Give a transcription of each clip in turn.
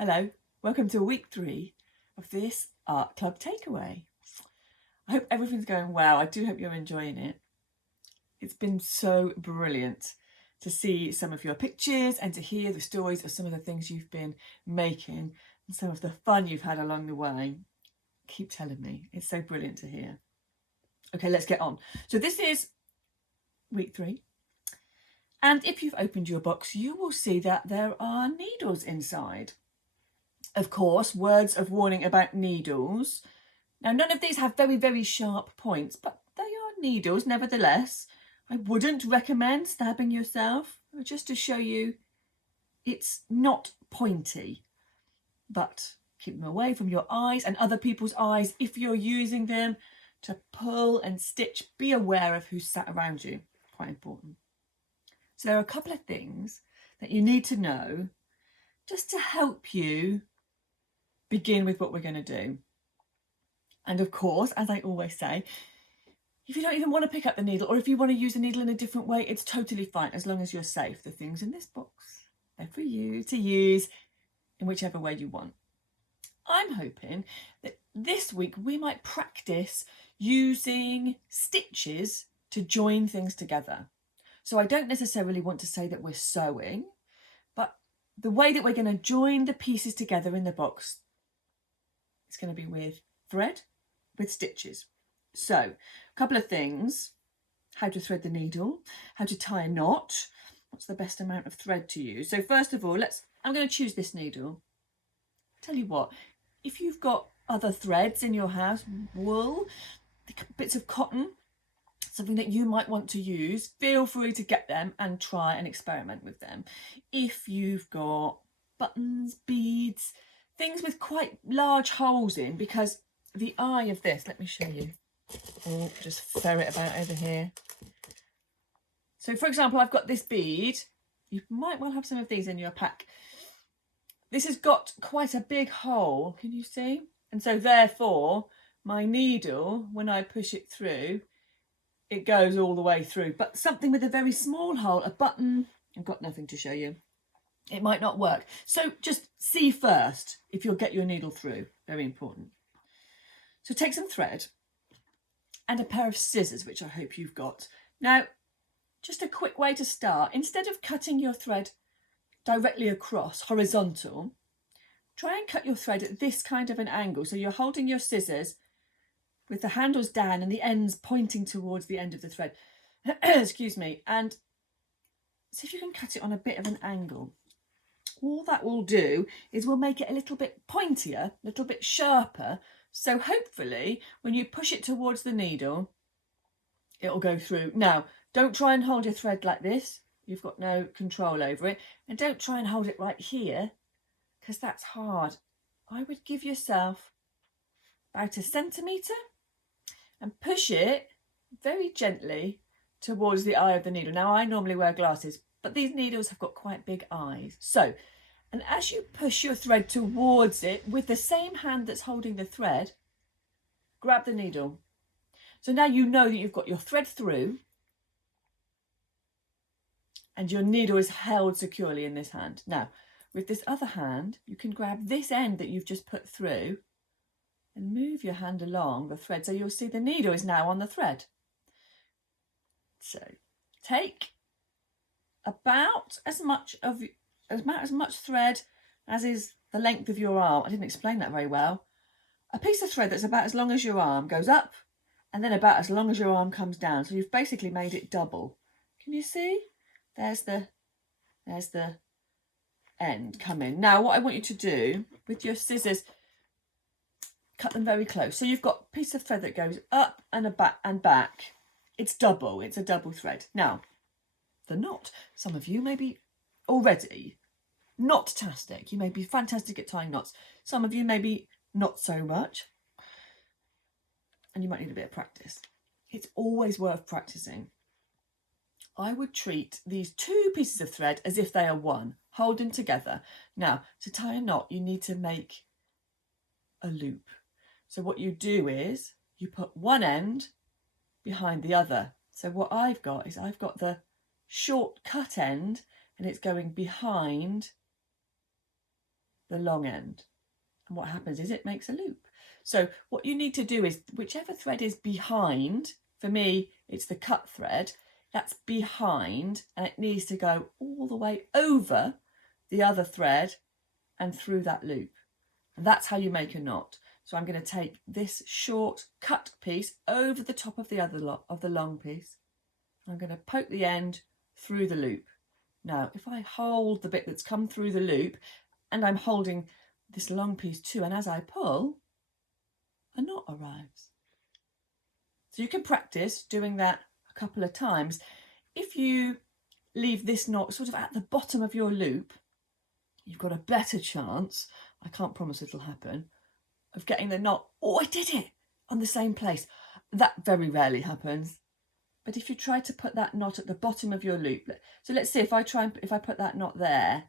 Hello, welcome to week 3 of this art club takeaway. I hope everything's going well. I do hope you're enjoying it. It's been so brilliant to see some of your pictures and to hear the stories of some of the things you've been making and some of the fun you've had along the way. Keep telling me, it's so brilliant to hear. Okay, let's get on. So this is week 3. And if you've opened your box, you will see that there are needles inside. Of course, words of warning about needles. Now, none of these have very, very sharp points, but they are needles nevertheless. I wouldn't recommend stabbing yourself, just to show you it's not pointy. But keep them away from your eyes and other people's eyes if you're using them to pull and stitch. Be aware of who's sat around you. Quite important. So there are a couple of things that you need to know just to help you begin with what we're going to do. And of course, as I always say, if you don't even want to pick up the needle, or if you want to use the needle in a different way, it's totally fine as long as you're safe. The things in this box, they're for you to use in whichever way you want. I'm hoping that this week we might practice using stitches to join things together. So I don't necessarily want to say that we're sewing, but the way that we're going to join the pieces together in the box, it's going to be with thread, with stitches. So a couple of things: how to thread the needle, how to tie a knot, what's the best amount of thread to use. So first of all, I'm going to choose this needle. Tell you what, if you've got other threads in your house, wool, bits of cotton, something that you might want to use, feel free to get them and try and experiment with them. If you've got buttons, beads, things with quite large holes in, because the eye of this, let me show you. Oh, just ferret about over here. So for example, I've got this bead. You might well have some of these in your pack. This has got quite a big hole, can you see? And so therefore, my needle, when I push it through, it goes all the way through. But something with a very small hole, a button, I've got nothing to show you. It might not work. So just see first if you'll get your needle through. Very important. So take some thread and a pair of scissors, which I hope you've got. Now, just a quick way to start. Instead of cutting your thread directly across, horizontal, try and cut your thread at this kind of an angle. So you're holding your scissors with the handles down and the ends pointing towards the end of the thread. Excuse me. And see if you can cut it on a bit of an angle. All that will do is we'll make it a little bit pointier, a little bit sharper. So hopefully when you push it towards the needle, it'll go through. Now, don't try and hold your thread like this. You've got no control over it. And don't try and hold it right here, because that's hard. I would give yourself about 1 centimetre and push it very gently towards the eye of the needle. Now, I normally wear glasses, but these needles have got quite big eyes. So, and as you push your thread towards it with the same hand that's holding the thread, grab the needle. So now you know that you've got your thread through and your needle is held securely in this hand. Now, with this other hand, you can grab this end that you've just put through and move your hand along the thread. So you'll see the needle is now on the thread. So take about as much thread as is the length of your arm. I didn't explain that very well. A piece of thread that's about as long as your arm goes up and then about as long as your arm comes down. So you've basically made it double. Can you see? There's the end come in. Now what I want you to do with your scissors, cut them very close. So you've got a piece of thread that goes up and back. It's double, it's a double thread. Now, the knot. Some of you may be already knot-tastic. You may be fantastic at tying knots. Some of you may be not so much. And you might need a bit of practice. It's always worth practicing. I would treat these 2 pieces of thread as if they are one. Hold them together. Now, to tie a knot, you need to make a loop. So what you do is you put one end behind the other. So what I've got is I've got the short cut end and it's going behind the long end. And what happens is it makes a loop. So what you need to do is whichever thread is behind, for me, it's the cut thread, that's behind, and it needs to go all the way over the other thread and through that loop. And that's how you make a knot. So I'm going to take this short cut piece over the top of the other lot of the long piece. I'm going to poke the end through the loop. Now, if I hold the bit that's come through the loop, and I'm holding this long piece too, and as I pull, a knot arrives. So you can practice doing that a couple of times. If you leave this knot sort of at the bottom of your loop, you've got a better chance, I can't promise it'll happen, of getting the knot, oh, I did it, on the same place. That very rarely happens. But if you try to put that knot at the bottom of your loop, so let's see if I put that knot there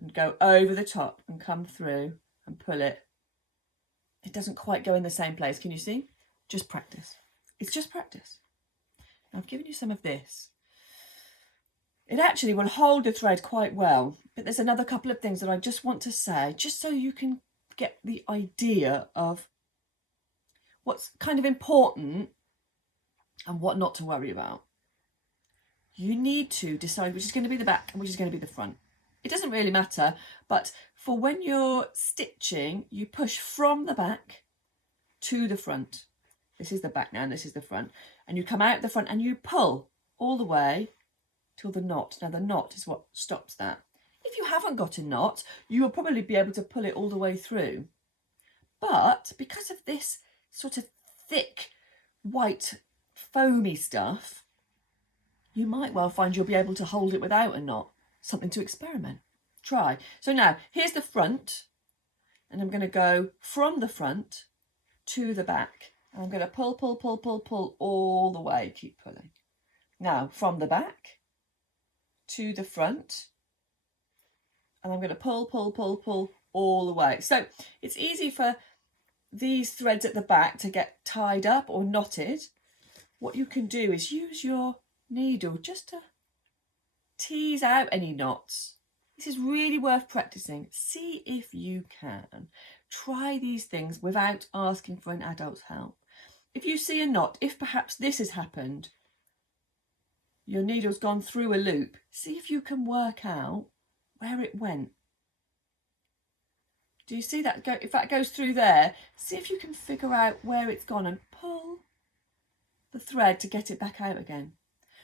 and go over the top and come through and pull it, it doesn't quite go in the same place. Can you see? Just practice. It's just practice. Now I've given you some of this. It actually will hold the thread quite well, but there's another couple of things that I just want to say, just so you can get the idea of what's kind of important and what not to worry about. You need to decide which is going to be the back and which is going to be the front. It doesn't really matter, but for when you're stitching, you push from the back to the front. This is the back now and this is the front. And you come out the front and you pull all the way till the knot. Now the knot is what stops that. If you haven't got a knot, you will probably be able to pull it all the way through. But because of this sort of thick, white, foamy stuff, you might well find you'll be able to hold it without a knot. Something to experiment. Try. So now, here's the front, and I'm going to go from the front to the back. And I'm going to pull, pull, pull, pull, pull all the way. Keep pulling. Now, from the back to the front, and I'm going to pull, pull, pull, pull all the way. So it's easy for these threads at the back to get tied up or knotted. What you can do is use your needle just to tease out any knots. This is really worth practicing. See if you can. Try these things without asking for an adult's help. If you see a knot, if perhaps this has happened, your needle's gone through a loop, see if you can work out where it went. Do you see that? If that goes through there, see if you can figure out where it's gone and pull the thread to get it back out again.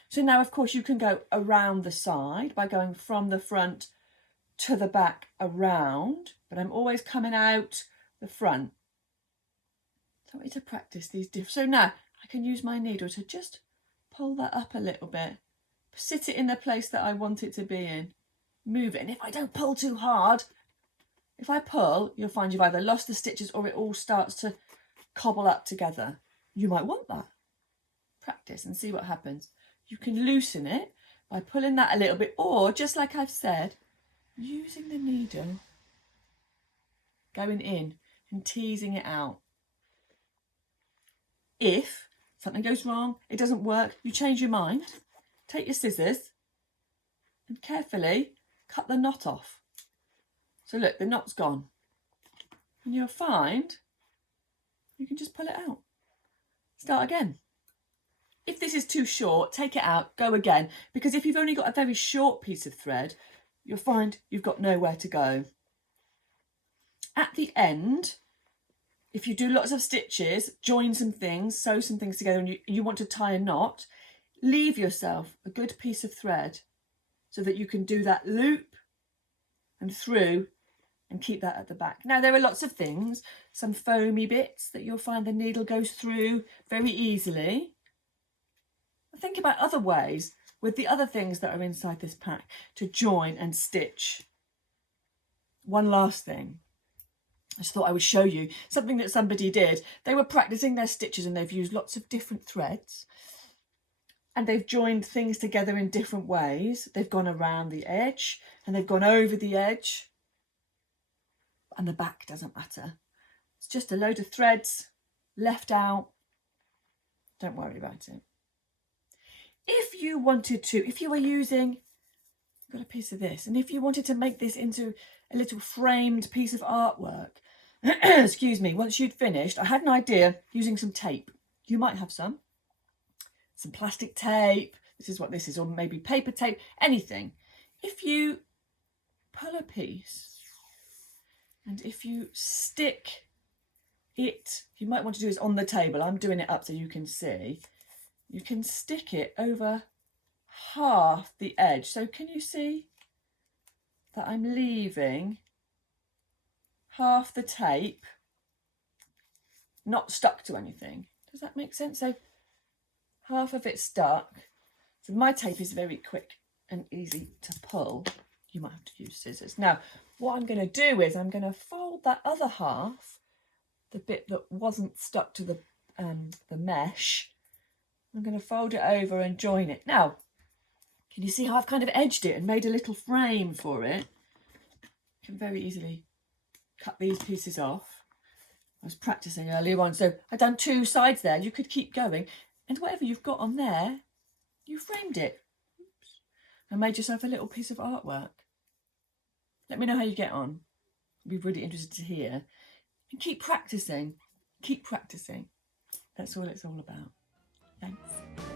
So now, of course, you can go around the side by going from the front to the back around, but I'm always coming out the front. So I want you to practice these So now I can use my needle to just pull that up a little bit, sit it in the place that I want it to be in, move it. And if I don't pull too hard, if I pull, you'll find you've either lost the stitches or it all starts to cobble up together. You might want that. Practice and see what happens. You can loosen it by pulling that a little bit, or just like I've said, using the needle, going in and teasing it out. If something goes wrong, it doesn't work, you change your mind, take your scissors and carefully cut the knot off. So look, the knot's gone. And you'll find you can just pull it out. Start again. If this is too short, take it out, go again. Because if you've only got a very short piece of thread, you'll find you've got nowhere to go. At the end, if you do lots of stitches, join some things, sew some things together, and you want to tie a knot, leave yourself a good piece of thread so that you can do that loop and through and keep that at the back. Now, there are lots of things, some foamy bits that you'll find the needle goes through very easily. Think about other ways with the other things that are inside this pack to join and stitch. One last thing. I just thought I would show you something that somebody did. They were practicing their stitches and they've used lots of different threads and they've joined things together in different ways. They've gone around the edge and they've gone over the edge, and the back doesn't matter. It's just a load of threads left out. Don't worry about it. If you wanted to, if you were using got a piece of this. And if you wanted to make this into a little framed piece of artwork, excuse me, once you'd finished, I had an idea using some tape. You might have some plastic tape. This is what this is, or maybe paper tape, anything. If you pull a piece and if you stick it, you might want to do this on the table. I'm doing it up so you can see. You can stick it over half the edge. So can you see that I'm leaving half the tape not stuck to anything? Does that make sense? So half of it stuck. So my tape is very quick and easy to pull. You might have to use scissors. Now, what I'm going to do is I'm going to fold that other half, the bit that wasn't stuck to the mesh. I'm going to fold it over and join it. Now, can you see how I've kind of edged it and made a little frame for it? You can very easily cut these pieces off. I was practicing earlier on, so I've done 2 sides there. You could keep going. And whatever you've got on there, you framed it. Oops. And made yourself a little piece of artwork. Let me know how you get on. I'd be really interested to hear. And keep practicing. Keep practicing. That's all it's all about. Thanks.